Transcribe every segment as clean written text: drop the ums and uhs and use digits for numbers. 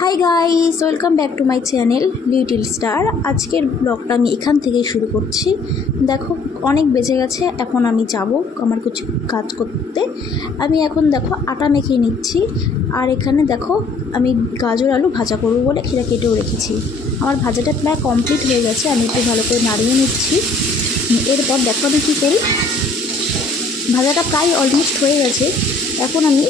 Hi guys, welcome back to my channel little star. আজকের ব্লগটা আমি এখান থেকেই শুরু করছি। দেখো অনেক বেজে গেছে, এখন আমি যাব আমার কিছু কাজ করতে। আমি এখন দেখো আটা মেখে নিচ্ছি, আর এখানে দেখো আমি গাজর আলু ভাজা করবো বলে সেটা কেটেও রেখেছি। আমার ভাজাটা প্রায় কমপ্লিট হয়ে গেছে, আমি একটু ভালো করে নাড়িয়ে নিচ্ছি। এরপর দেখো আমি কী করি, ভাজাটা প্রায় অলমোস্ট হয়ে গেছে। এখন আমি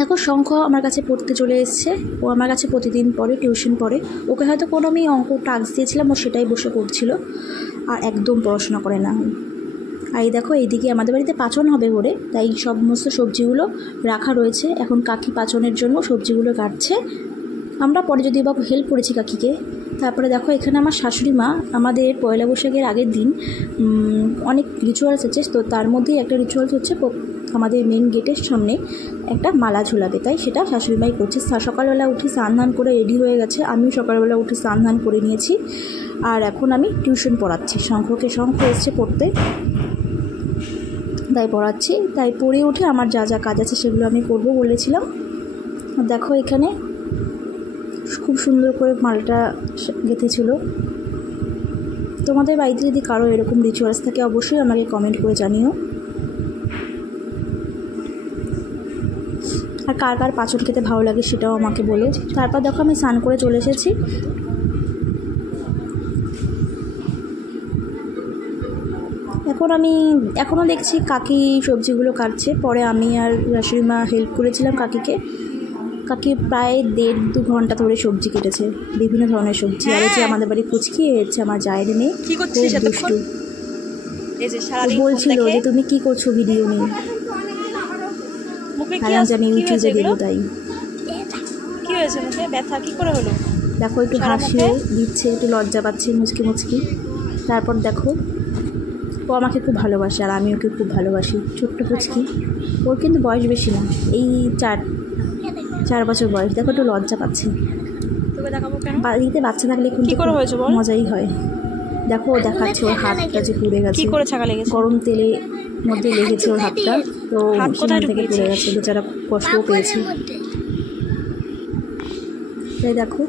দেখো শঙ্খ আমার কাছে পড়তে চলে এসছে। ও আমার কাছে প্রতিদিন পড়ে, টিউশন পড়ে। ওকে হয়তো কোনো আমি অঙ্ক টাস্ক দিয়েছিলাম, ও সেটাই বসে পড়ছিল, আর একদম পড়াশোনা করে না। আর এই দেখো এইদিকে আমাদের বাড়িতে পাচন হবে বলে তাই সমস্ত সবজিগুলো রাখা রয়েছে। এখন কাকি পাচনের জন্য সবজিগুলো কাটছে, আমরা পরে যদি বা হেল্প করেছি কাকিকে। তারপরে দেখো এখানে আমার শাশুড়ি মা আমাদের পয়লা বৈশাখের আগের দিন অনেক রিচুয়ালস আছে, তো তার মধ্যেই একটা রিচুয়ালস হচ্ছে আমাদের মেন গেটের সামনে একটা মালা ঝুলাবে, তাই সেটা শাশুড়িমাই করছে। সকালবেলা উঠে স্নান ধান করে রেডি হয়ে গেছে, আমিও সকালবেলা উঠে স্নান ধান করে নিয়েছি। আর এখন আমি টিউশন পড়াচ্ছি, শঙ্খ এসছে পড়তে, তাই পড়াচ্ছি। তাই পড়ে উঠে আমার যা যা কাজ আছে সেগুলো আমি করব বলেছিলাম। দেখো এখানে খুব সুন্দর করে মালটা গেঁথেছিল। তোমাদের বাড়িতে যদি কারো এরকম রিচুয়ালস থাকে অবশ্যই আমাকে কমেন্ট করে জানিও। আর কার কার পাচন খেতে ভালো লাগে সেটাও আমাকে বলো। তারপর দেখো আমি স্নান করে চলে এসেছি। এখন আমি এখনও দেখছি কাকি সবজিগুলো কাটছে, পরে আমি আর শাশুড়ি মা হেল্প করেছিলাম কাকিকে। কাকি প্রায় 1.5-2 ঘন্টা ধরে সবজি কেটেছে, বিভিন্ন ধরনের সবজি। আর এই যে আমাদের বাড়ি পুচকি হচ্ছে আমার জায়ের মেয়ে, খুব দুষ্টু। বলছিল যে তুমি কি করছো ভিডিও নিয়ে, আমি ইউটিউবে দেবো, তাই কি হয়েছে মুখে ব্যথা কি করে হলো। দেখো একটু হাসিয়ে দিচ্ছে, একটু লজ্জা পাচ্ছে মুচকি। তারপর দেখো ও আমাকে খুব ভালোবাসে আর আমি ওকে খুব ভালোবাসি। ছোট্ট পুচকি, ওর কিন্তু বয়স বেশি না, এই 4 বছর বয়স। দেখো একটু লজ্জা পাচ্ছে। বাড়িতে বাচ্চা থাকলে কিন্তু মজাই হয়। দেখো ও দেখাচ্ছে ওর হাতটা যে পুড়ে গেছে, গরম তেলের মধ্যে লেগেছে ওর হাতটা, তো সেখান থেকে পুড়ে গেছে, বেচারা কষ্টও পেয়েছে। তাই দেখো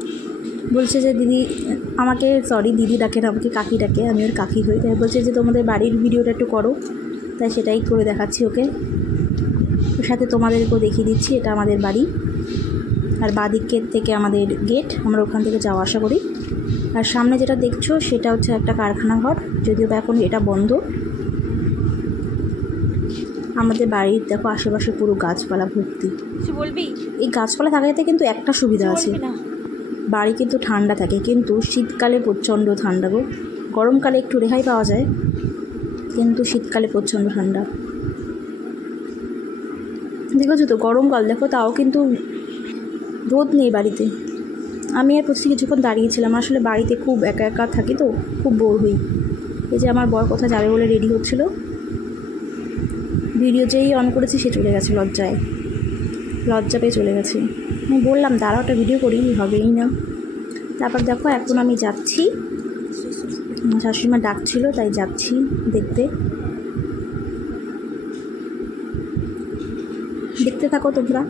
বলছে যে দিদি আমাকে, সরি দিদি ডাকে না, আমাকে কাকি ডাকে, আমি ওর কাকি হই। তাই বলছে যে তোমাদের বাড়ির ভিডিওটা একটু করো, তাই সেটাই করে দেখাচ্ছি ওকে। ওর সাথে তোমাদেরকেও দেখিয়ে দিচ্ছি এটা আমাদের বাড়ি, আর বাদিকের থেকে আমাদের গেট, আমরা ওখান থেকে যাওয়া আসা করি। আর সামনে যেটা দেখছো সেটা হচ্ছে একটা কারখানা ঘর, যদিও বা এখন এটা বন্ধ। আমাদের বাড়ির দেখো আশেপাশে পুরো গাছপালা ভর্তি। এই গাছপালা থাকাতে কিন্তু একটা সুবিধা আছে, বাড়ি কিন্তু ঠান্ডা থাকে, কিন্তু শীতকালে প্রচণ্ড ঠান্ডা গো। গরমকালে একটু রেহাই পাওয়া যায়, কিন্তু শীতকালে প্রচণ্ড ঠান্ডা। দেখেছো তো গরমকাল, দেখো তাও কিন্তু রোদ নেই বাড়িতে। আমি আর প্রতি কিছুক্ষণ দাঁড়িয়েছিলাম, আসলে বাড়িতে খুব একা একা থাকি তো খুব বোর হই। এই যে আমার বর কোথায় যাবে বলে রেডি হচ্ছিল, ভিডিও যেই অন করেছি সে চলে গেছে, লজ্জা পেয়ে চলে গেছে। আমি বললাম দাঁড়াও একটা ভিডিও করি, হবেই না। তারপর দেখো এখন আমি যাচ্ছি, শাশুড়িমা ডাকছিল তাই যাচ্ছি দেখতে থাকো তোমরা।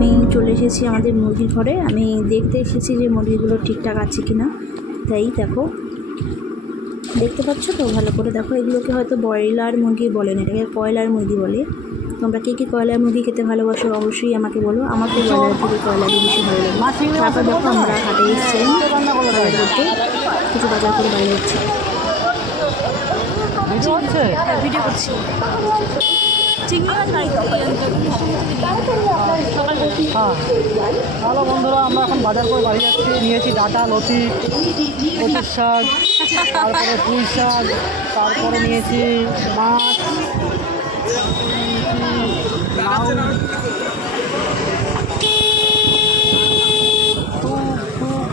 আমি চলে এসেছি আমাদের মুরগির ঘরে। আমি দেখতে এসেছি যে মুরগিগুলো ঠিকঠাক আছে কি না। তাই দেখো, দেখতে পাচ্ছ তো, ভালো করে দেখো। এগুলোকে হয়তো ব্রয়লার মুরগি বলে না, এটাকে কয়লার মুরগি বলে। তোমরা কে কী কয়লার মুরগি খেতে ভালোবাসো অবশ্যই আমাকে বলো। আমার তো ব্রয়লার থেকে কয়লারই বেশি ভালো লাগে। তারপর দেখো আমরা হাটে এসেছি বাজার করতে, কিছু বাজার করে বাইরে যাচ্ছি। ভিডিও করছি। হ্যালো বন্ধুরা, আমরা এখন বাজার করে বাড়ি যাচ্ছি। নিয়েছি ডাটা, লতি, কচুর শাক, তারপরে পুঁই শাক, তারপরে নিয়েছি মাছ, লাউ,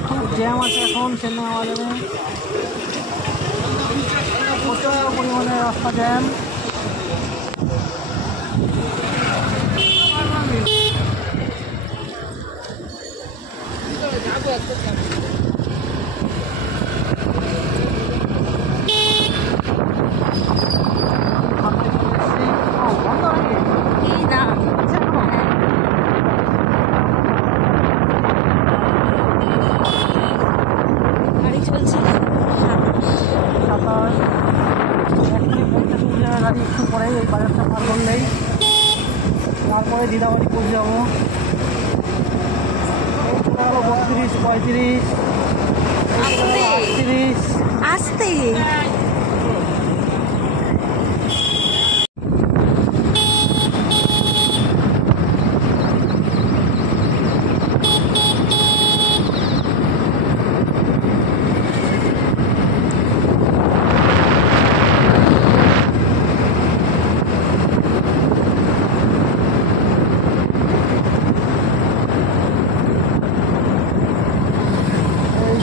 খুব জ্যাম আছে এখন, চেন্নাই নেওয়া যাবে। প্রচুর পরিমাণে রাস্তা জ্যাম। গাড়ি চলছে। গাড়ি একটু পরে এই বাজারটা পার করলেই, তারপরে দিদাবাড়ি পৌঁছে যাবো। এই চলে গেল 32, 35, 38। আসতে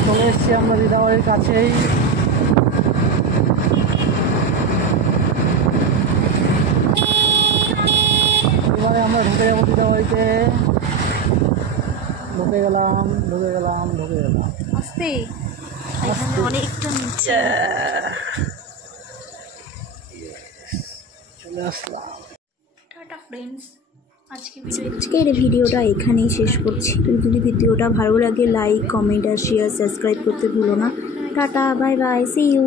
চলে এসেছি আমরা দিদাবাড়ির কাছেই। এবারে আমরা ঢুকে যাবো দিদাবাড়িতে। ঢুকে গেলাম। আসতে অনেকটা নিচে চলে আসলাম। টাটা ফ্রেন্ডস, আজকের ভিডিওটা এখানেই শেষ করছি। যদি ভিডিওটা ভালো লাগে লাইক, কমেন্ট আর শেয়ার, সাবস্ক্রাইব করতে ভুলো না। Tata, bye bye, see you.